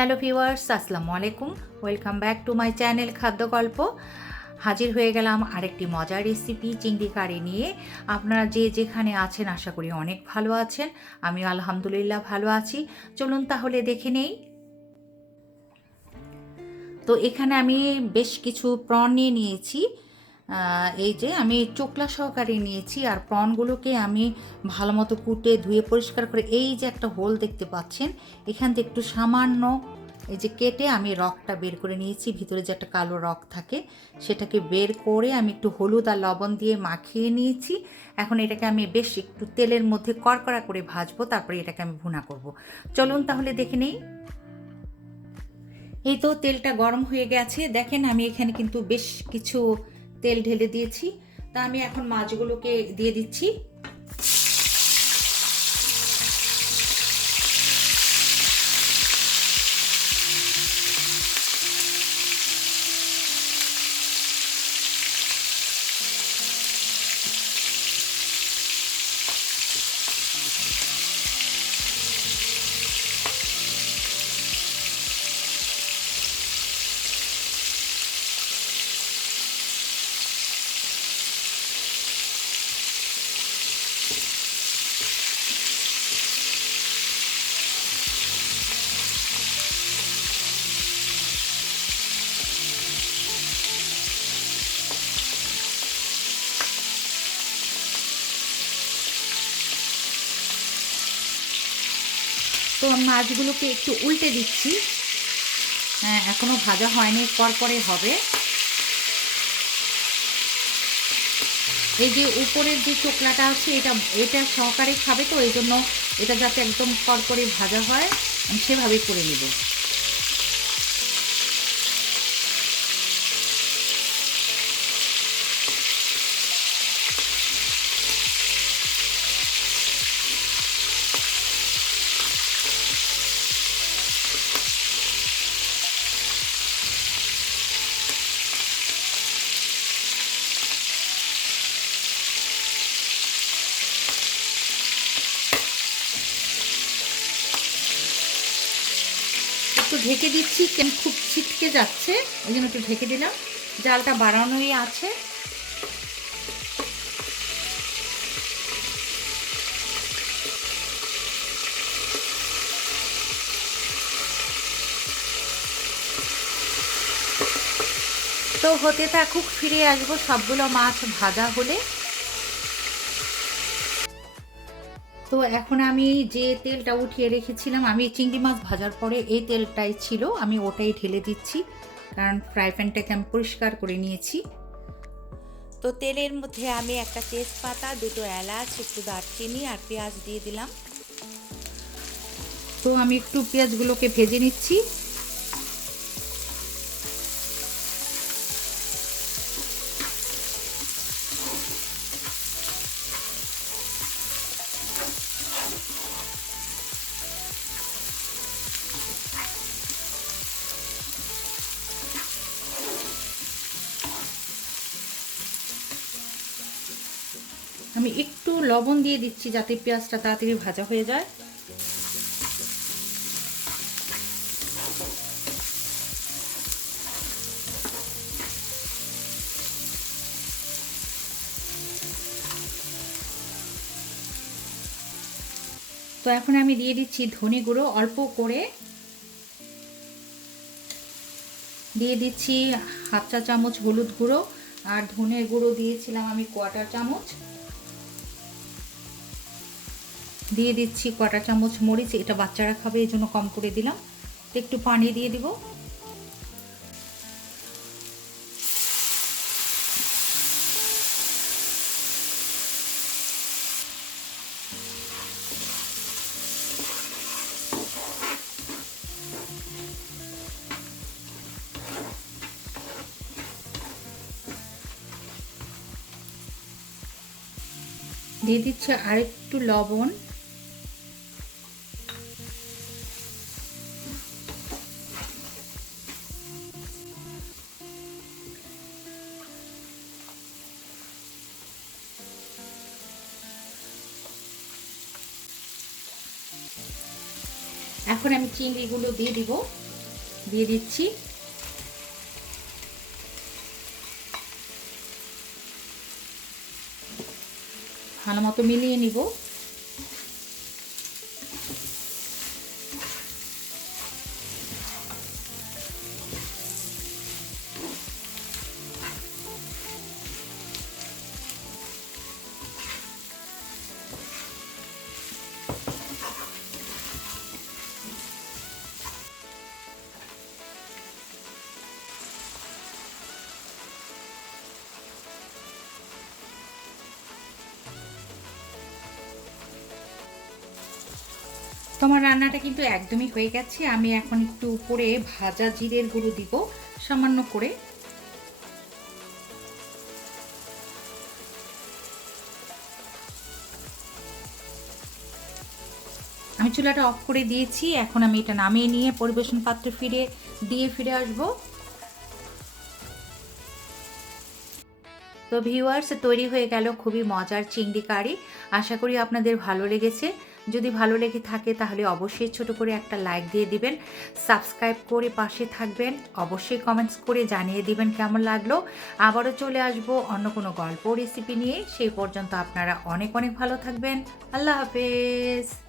Hello viewers, আসসালামু আলাইকুম। Welcome back to my channel খাদ্য গল্প। হাজির হয়ে গেলাম আরেকটি মজার রেসিপি চিংড়ি কারি নিয়ে। আপনারা যে যেখানে আছেন আশা করি অনেক ভালো আছেন। আমি আলহামদুলিল্লাহ ভালো আছি। চলুন তাহলে দেখে নেই। তো এখানে আমি বেশ কিছু প্রন নিয়ে নিয়েছি। এই যে আমি চোকলা সহকারে নিয়েছি, আর প্রনগুলোকে আমি ভালো মতো কুটে ধুয়ে পরিষ্কার করে এই যে একটা হোল দেখতে পাচ্ছেন, এখান থেকে একটু সামান্য এই যে কেটে আমি রগটা বের করে নিয়েছি। ভিতরে যে একটা কালো রগ থাকে সেটাকে বের করে আমি একটু হলুদ আর লবণ দিয়ে মাখিয়ে নিয়েছি। এখন এটাকে আমি বেশ একটু তেলের মধ্যে কড়কড়া করে ভাজবো, তারপরে এটাকে আমি ভুনা করব। চলুন তাহলে দেখে নেই। এই তো তেলটা গরম হয়ে গেছে, দেখেন আমি এখানে কিন্তু বেশ কিছু তেল ঢেলে দিয়েছি। তা আমি এখন মাছগুলোকে দিয়ে দিচ্ছি। তো মাছগুলোকে একটু উল্টে দিচ্ছি। এখনো ভাজা হয়নি, পরে হবে। এই যে উপরের যে চোকলাটা আছে এটা সহকারে খাবে, তো এই জন্য এটা যাতে একদম করে ভাজা হয় আমি সেভাবেই করে নিব। একটু ঢেকে দিচ্ছি, কেন খুব ছিটকে যাচ্ছে, ওই জন্য একটু ঢেকে দিলাম। জালটা বাড়ানোই আছে। তো হতে থাকুক, ফিরে আসবো সবগুলো মাছ ভাজা হলে। তো এখন আমি যে তেলটা উঠিয়ে রেখেছিলাম, আমি চিংড়ি মাছ ভাজার পরে এই তেলটাই ছিল, আমি ওটাই ঢেলে দিচ্ছি, কারণ ফ্রাই প্যানটাকে আমি পরিষ্কার করে নিয়েছি। তো তেলের মধ্যে আমি একটা তেজপাতা, দুটো এলাচ, একটু দারচিনি আর পেঁয়াজ দিয়ে দিলাম। তো আমি একটু পেঁয়াজগুলোকে ভেজে নিচ্ছি। আমি একটু লবণ দিয়ে দিচ্ছি যাতে পেঁয়াজটা তাড়াতাড়ি ভাজা হয়ে যায়। তো এখন আমি দিয়ে দিচ্ছি ধনে গুঁড়ো অল্প করে, দিয়ে দিচ্ছি হাফ চা চামচ হলুদ গুঁড়ো, আর ধনের গুঁড়ো দিয়েছিলাম আমি কোয়াটার চামচ, দিয়ে দিচ্ছি কোয়াটার চামচ মরিচ, এটা বাচ্চারা খাবে এই জন্য কম করে দিলাম। একটু পানি দিয়ে দিব। দিয়ে দিচ্ছি আরেকটু লবণ। এখন আমি চিংড়িগুলো দিয়ে দিব। দিয়ে দিচ্ছি। ভালো মতো মিলিয়ে নিব। তোমার রান্নাটা কিন্তু একদমই হয়ে গেছে। আমি এখন একটু উপরে ভাজা জিরের গুঁড়ো দিব সামান্য করে। আমি চুলাটা অফ করে দিয়েছি। এখন আমি এটা নামিয়ে নিয়ে পরিবেশন পাত্রে ফিরে আসবো। তো ভিউয়ার্স, তৈরি হয়ে গেল খুবই মজার চিংড়ি কারি। আশা করি আপনাদের ভালো লেগেছে। যদি ভালো লেগে থাকে তাহলে অবশ্যই ছোট করে একটা লাইক দিয়ে দিবেন, সাবস্ক্রাইব করে পাশে থাকবেন, অবশ্যই কমেন্টস করে জানিয়ে দিবেন কেমন লাগলো। আবারও চলে আসবো অন্য কোনো গল্প রেসিপি নিয়ে। সেই পর্যন্ত আপনারা অনেক অনেক ভালো থাকবেন। আল্লাহ হাফেজ।